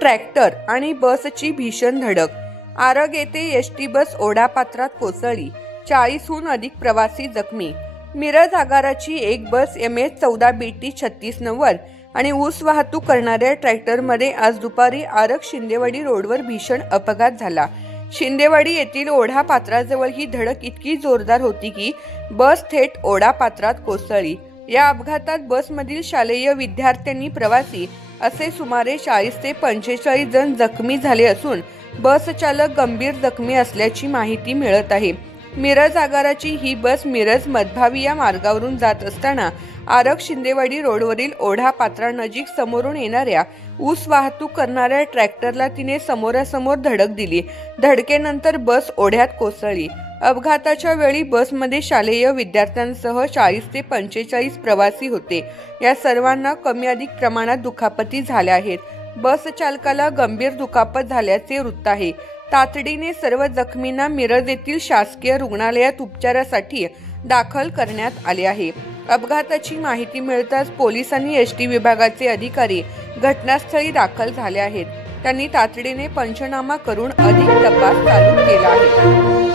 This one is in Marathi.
ट्रॅक्टर आणि बसची भीषण धडक। आरग येथे एसटी बस ओढापात्रात कोसळली, 40हून अधिक प्रवासी जखमी। मिरज आगाराची एक बस MS-14BT 3690 आणि ऊस वाहतूक करणाऱ्या ट्रॅक्टरमध्ये आज दुपारी आरग शिंदेवाडी रोडवर भीषण अपघात झाला। शिंदेवाडी येथील ओढापात्राजवळ ही धडक इतकी जोरदार होती की बस थेट ओढापात्रात कोसळली। या अपघातात बसमधील शालेय विद्यार्थ्यांनी प्रवासी असे सुमारे 40 ते 45 जण जखमी झाले असून बस चालक गंभीर जखमी असल्याची माहिती मिळत आहे। मिरज आगाराची ही बस मिरज मधभावी या मार्गावरून जात असताना आरग शिंदेवाडी रोडवरील ओढापात्रानजीक समोरून येणाऱ्या ऊस वाहतूक करणाऱ्या ट्रॅक्टरला तिने समोरासमोर धडक दिली। धडकेनंतर बस ओढ्यात कोसळली। अपघाताच्या वेळी बसमध्ये शालेय विद्यार्थ्यांसह 40 ते 45 प्रवासी होते। या सर्वांना कमी अधिक प्रमाणात दुखापती झाल्या आहेत। बस चालकाला गंभीर दुखापत झाल्याचे वृत्त आहे। तातडीने सर्व जखमींना मिरज येथील शासकीय रुग्णालयात उपचारासाठी दाखल करण्यात आले आहे। अपघाताची माहिती मिळताच पोलीस आणि एसटी विभागाचे अधिकारी घटनास्थळी दाखल झाले आहेत। त्यांनी तातडीने पंचनामा करून अधिक तपास चालू केला आहे।